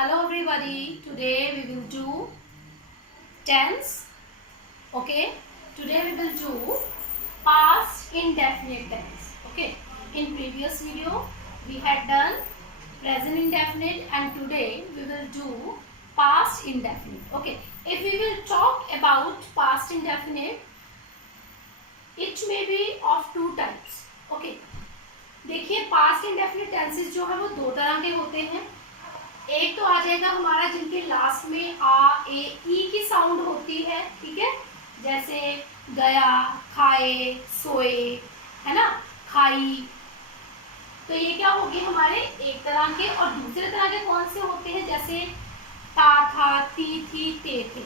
Hello everybody, today we will do tense. Okay, today we will do past indefinite tense. Okay, in previous video we had done present indefinite and today we will do past indefinite. Okay, if we will talk about past indefinite, it may be of two types. Okay, देखिए past indefinite tenses जो है वो दो तरह के होते हैं। एक तो आ जाएगा हमारा जिनके लास्ट में आ ए ई की साउंड होती है, ठीक है, जैसे गया, खाए, सोए, है ना, खाई। तो ये क्या होगी हमारे एक तरह के। और दूसरे तरह के कौन से होते हैं, जैसे था, थी, ते थे।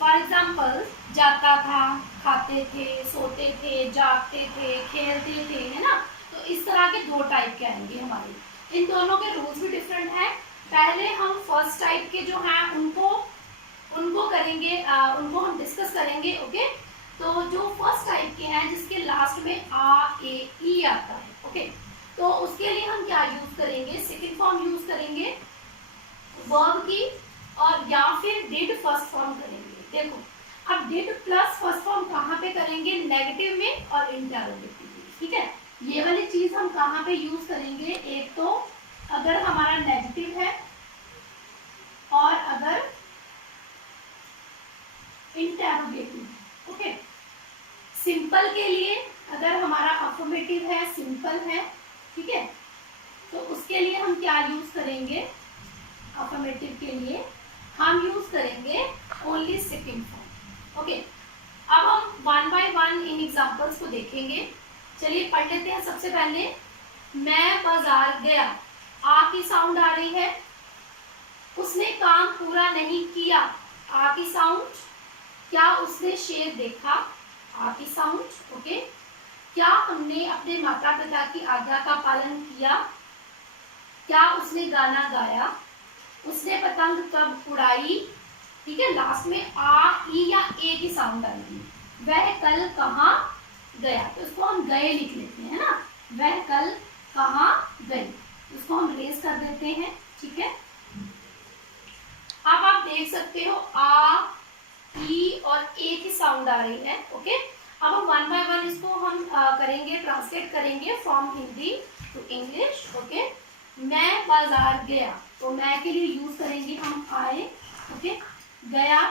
फॉर एग्जाम्पल जाता था, खाते थे, सोते थे, जागते थे, खेलते थे, है ना। तो इस तरह के दो टाइप के आएंगे हमारे। इन दोनों के रूल्स भी डिफरेंट हैं। पहले हम फर्स्ट टाइप के जो हैं उनको करेंगे, उनको हम डिस्कस करेंगे। ओके, तो जो फर्स्ट टाइप के हैं जिसके लास्ट में आ ए ई आता है, ओके, तो उसके लिए हम क्या यूज करेंगे, सेकंड फॉर्म यूज करेंगे वर्ब की, और या फिर डिड फर्स्ट फॉर्म करेंगे। देखो अब डिड प्लस फर्स्ट फॉर्म कहाँ पे करेंगे, नेगेटिव में और इंटरोगेटिव में, ठीक है। ये वाली चीज हम कहाँ पे यूज करेंगे, एक तो अगर हमारा नेगेटिव है और अगर इंटरोगेटिव है। ओके, सिंपल के लिए अगर हमारा अफर्मेटिव है, सिंपल है, ठीक है, तो उसके लिए हम क्या यूज करेंगे, अफर्मेटिव के लिए हम यूज करेंगे ओनली सेकंड फॉर्म। ओके, अब हम one by one in examples को देखेंगे। चलिए पढ़ लेते हैं। सबसे पहले मैं बाजार गया, आ की साउंड आ रही है। उसने काम पूरा नहीं किया, आ की साउंड। क्या उसने शेर देखा, आ की साउंड। ओके, क्या हमने अपने माता पिता की आज्ञा का पालन किया, क्या उसने गाना गाया। उसने पतंग कब उड़ाई, ठीक है, लास्ट में आ ई या ए की साउंड आएगी। वह कल कहाँ गया, तो इसको हम गए लिख लेते हैं ना, वह कल कहाँ गई, इसको हम रेस कर देते हैं, ठीक है। अब आप देख सकते हो आ ई और ए की साउंड आ रही है। ओके, अब हम वन बाय वन इसको हम करेंगे, ट्रांसलेट करेंगे from Hindi to English. Okay, मैं बाजार गया, तो मैं के लिए यूज करेंगे हम आए। ओके, गया,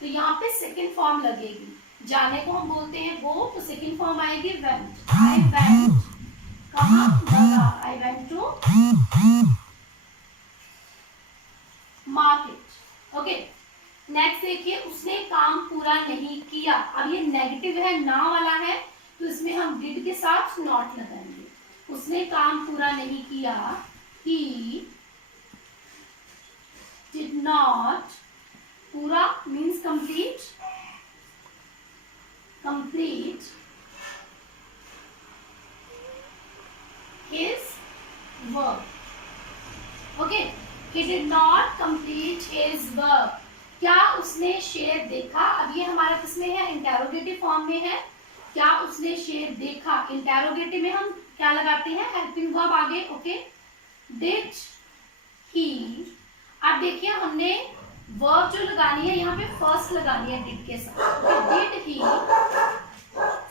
तो यहाँ पे सेकंड फॉर्म लगेगी। जाने को हम बोलते हैं गो, तो सेकंड फॉर्म आएगी वेंट। आई वेंट, कहाँ गया, I went to market. Okay, next देखिए, उसने काम पूरा नहीं किया। अब ये नेगेटिव है, ना वाला है, तो इसमें हम डिड के साथ नॉट लगाएंगे। उसने काम पूरा नहीं किया, he did not, पूरा means complete, complete his work. Okay, he did not complete his work. क्या उसने शेर देखा। अब ये हमारा किसमें है, इंटेरोगेटिव फॉर्म में है। क्या उसने शेर देखा, इंटेरोगेटिव में हम क्या लगाते हैं, हेल्पिंग वर्ब आगे। Okay, did he. अब देखिए हमने वर्ब जो लगानी है यहाँ पे फर्स्ट लगानी है डिड के साथ। Did he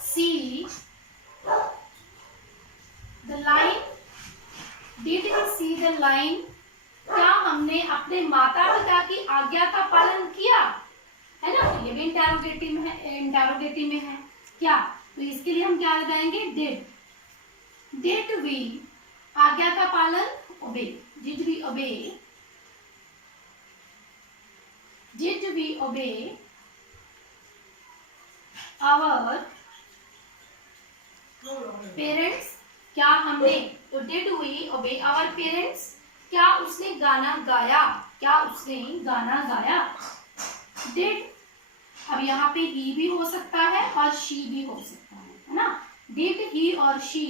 see the line, did he see the line. क्या हमने अपने माता पिता की आज्ञा का पालन किया, है ना, तो ये भी इंटेरोगेटिव में है, इंटेरोगेटिव में है क्या, तो इसके लिए हम क्या लगाएंगे, डिड। डिड वी, आज्ञा का पालन, obey, did we obey, did we obey our parents. क्या हमने, तो did we obey our parents. क्या उसने गाना गाया, क्या उसने गाना गाया, डिड। अब यहाँ पे ही भी हो सकता है और शी भी हो सकता है ना। डिड ही और शी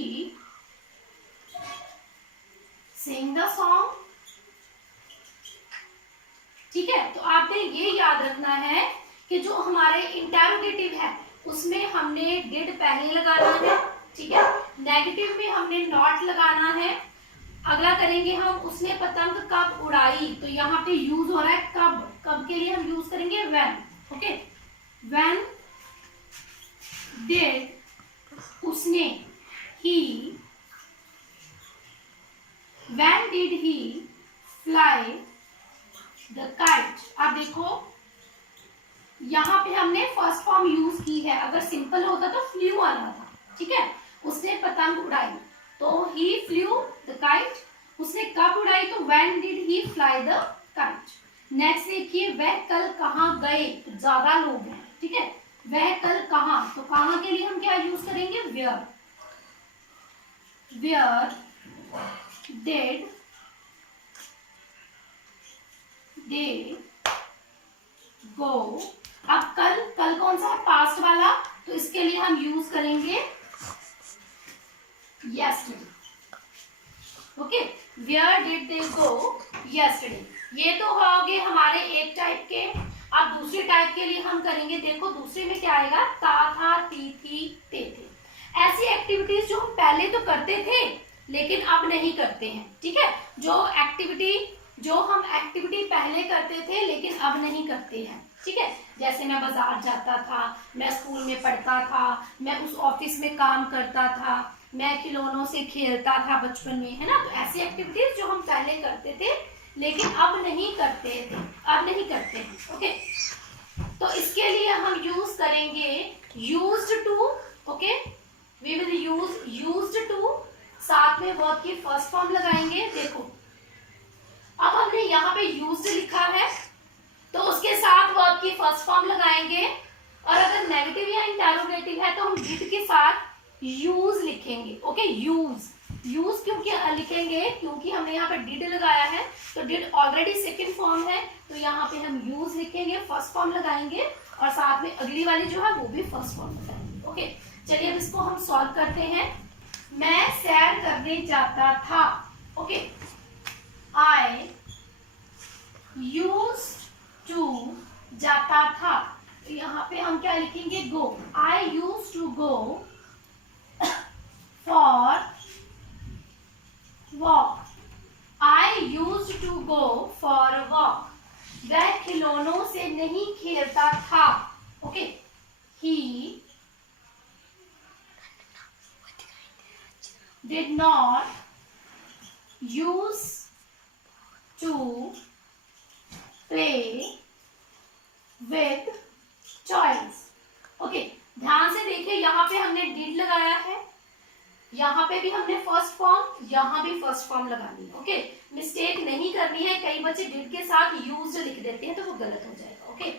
सिंग द सॉन्ग, ठीक है। तो आपने ये याद रखना है कि जो हमारे इंटेरोगेटिव है उसमें हमने डिड पहले लगाना है, ठीक है। नेगेटिव में हमने नॉट लगाना है, अगला करेंगे हम, उसने पतंग कब उड़ाई, तो यहाँ पे यूज हो रहा है कब, कब के लिए हम यूज करेंगे व्हेन। ओके, व्हेन डिड, उसने, he, when did he fly the kite. अब देखो यहाँ पे हमने फर्स्ट फॉर्म यूज की है, अगर सिंपल होता तो फ्लू आना था, ठीक है। उसने पतंग उड़ाई तो ही फ्लू द काइट, उसने कब उड़ाई तो when did he fly the kite. Next देखिए, वह कल कहाँ गए, तो ज्यादा लोग हैं, ठीक है। वह कल कहाँ, तो कहाँ के लिए हम क्या यूज करेंगे वेयर, वेयर डिड दे गो। अब कल, कल कौन सा है पास्ट वाला, तो इसके लिए हम यूज करेंगे yesterday। Okay, where did they go yesterday। ये तो हो गए हमारे एक टाइप के। अब दूसरे टाइप के लिए हम करेंगे, देखो दूसरे में क्या आएगा, ता था, ती थी, ते थे। ऐसी एक्टिविटीज जो हम पहले तो करते थे लेकिन अब नहीं करते हैं, ठीक है। जो हम एक्टिविटी पहले करते थे लेकिन अब नहीं करते हैं, ठीक है। जैसे मैं बाजार जाता था, मैं स्कूल में पढ़ता था, मैं उस ऑफिस में काम करता था, मैं खिलौनों से खेलता था बचपन में, है ना। तो ऐसी एक्टिविटीज जो हम पहले करते थे लेकिन अब नहीं करते थे, अब नहीं करते हैं। ओके, तो इसके लिए हम यूज करेंगे used to. Okay, we will use used to, साथ में वर्ब की फर्स्ट फॉर्म लगाएंगे। देखो अब हमने यहाँ पे यूज्ड लिखा है तो उसके साथ वर्ब की फर्स्ट फॉर्म लगाएंगे, और अगर नेगेटिव या इंटरोगेटिव है तो हम डिड के साथ यूज लिखेंगे। ओके, यूज क्यों लिखेंगे, क्योंकि हमने यहाँ पे डिड लगाया है, तो डिड ऑलरेडी सेकंड फॉर्म है, तो यहाँ पे हम यूज लिखेंगे, फर्स्ट फॉर्म लगाएंगे, और साथ में अगली वाली जो है वो भी फर्स्ट फॉर्म लगाएंगे। ओके, चलिए अब इसको हम सॉल्व करते हैं। मैं सैर करने जाता था। ओके, आई यूज्ड टू, जाता था, तो यहाँ पे हम क्या लिखेंगे go. I used to go for walk, I used to go for walk. वह खिलौनों से नहीं खेलता था। Okay, he did not used to play with toys। Okay, ध्यान से देखिए, यहाँ पे हमने did लगाया है, यहाँ पे भी हमने फर्स्ट फॉर्म, यहाँ भी फर्स्ट फॉर्म लगानी है। ओके, मिस्टेक नहीं करनी है, कई बच्चे did के साथ used लिख देते हैं तो वो गलत हो जाएगा। ओके,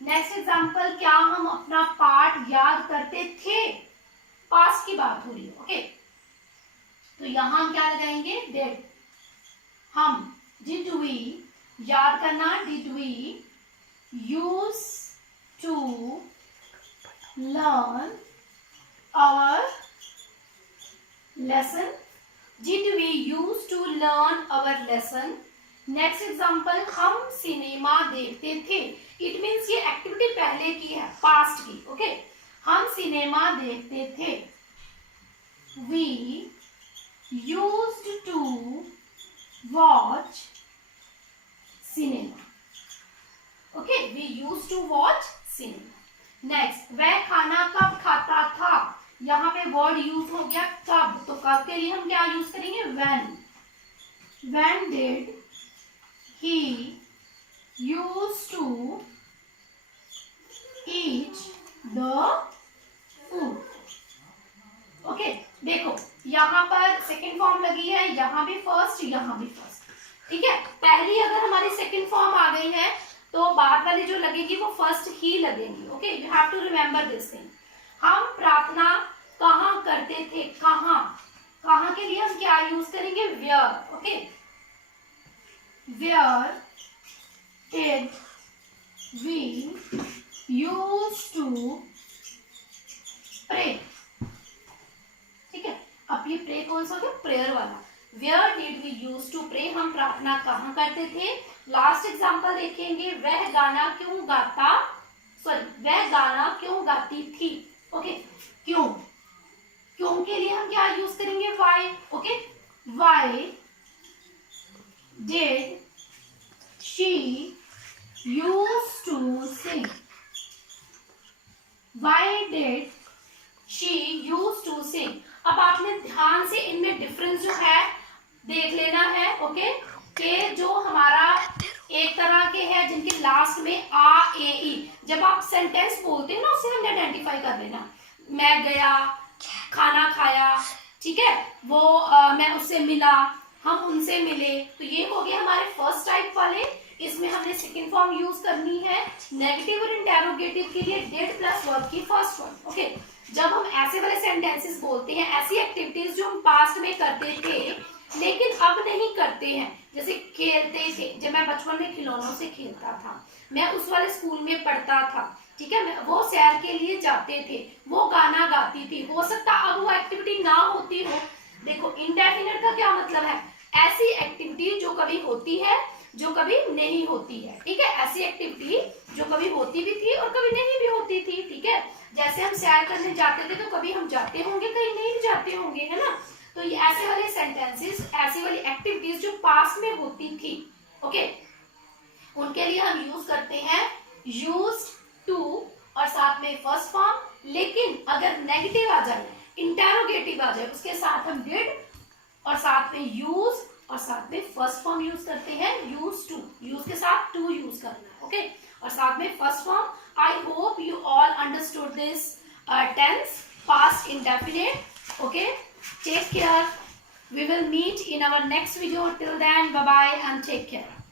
नेक्स्ट एग्जांपल, क्या हम अपना पाठ याद करते थे, पास्ट की बात हो रही है। ओके, तो यहां हम क्या लगाएंगे डिड। हम डिड वी, याद करना, did we use to learn our lesson, did we use to learn our lesson. Next example, हम सिनेमा देखते थे। इट मीन्स ये एक्टिविटी पहले की है, पास्ट की। ओके, हम सिनेमा देखते थे। We used to watch cinema। Okay, we used to watch cinema। Next, वह खाना कब खाता था, यहाँ पे वर्ड यूज हो गया कब, तो कब के लिए हम क्या यूज करेंगे when did he used to eat the food। Okay, देखो यहाँ पर सेकंड फॉर्म लगी है, यहाँ भी फर्स्ट, यहाँ भी फर्स्ट, ठीक है। पहली अगर हमारी सेकंड फॉर्म आ गई है तो बाद वाली जो लगेगी वो फर्स्ट ही लगेगी। Okay, you have to remember this thing. हम प्रार्थना कहाँ करते थे, कहाँ, कहाँ के लिए हम क्या यूज करेंगे where. Okay, where did we use to pray. ठीक है, अब ये प्रे कौन सा हो गया, प्रेयर वाला। Where did we use to pray, हम प्रार्थना कहाँ करते थे। लास्ट एग्जांपल देखेंगे, वह गाना क्यों गाता, वह गाना क्यों गाती थी। ओके, क्यों के लिए हम क्या यूज करेंगे why. Okay, why did she used to sing? Why did she used to sing? अब आपने ध्यान से इनमें डिफरेंस जो है देख लेना है, ओके? कि जो हमारा एक तरह के हैं जिनके लास्ट में आ ए ई, जब आप सेंटेंस बोलते हैं ना उससे हमने आइडेंटिफाई कर लेना। मैं गया, खाना खाया, ठीक है, वो मैं उससे मिला, हम उनसे मिले, तो ये हो गए हमारे फर्स्ट टाइप वाले। इसमें हमने सेकंड फॉर्म यूज करनी है नेगेटिव और इंटेरोगेटिव के लिए डिड प्लस वर्ब की फर्स्ट फॉर्म, ओके? जब हम ऐसे वाले सेंटेंसेस बोलते हैं, ऐसी एक्टिविटीज जो हम पास्ट में करते थे लेकिन अब नहीं करते हैं, जैसे खेलते थे, जब मैं बचपन में खिलौनों से खेलता था, मैं उस वाले स्कूल में पढ़ता था, ठीक है, वो सैर के लिए जाते थे, वो गाना गाती थी, हो सकता अब वो एक्टिविटी ना होती हो। देखो इंडेफिनिट का क्या मतलब है? ऐसी एक्टिविटी जो कभी होती है, जो कभी नहीं होती है, ठीक है? ऐसी एक्टिविटी जो कभी होती भी थी और कभी नहीं भी होती थी, ठीक है? जैसे हम सैर करने जाते थे तो कभी हम जाते होंगे, कहीं नहीं जाते होंगे, है ना? तो ये ऐसे वाले सेंटेंसेस, ऐसी वाली एक्टिविटीज जो पास्ट में होती थी, ओके, उनके लिए हम यूज करते हैं यूज्ड टू और साथ में फर्स्ट फॉर्म। लेकिन अगर नेगेटिव आ जाए, इंटेरोगेटिव आ जाए, उसके साथ हम डिड और साथ में यूज और साथ में फर्स्ट फॉर्म यूज करते हैं यूज टू, यूज के साथ टू यूज करना है, ओके? और साथ में first form. I hope you all understood this tense past indefinite, okay? Take care. We will meet in our next video. Till then, bye bye and take care.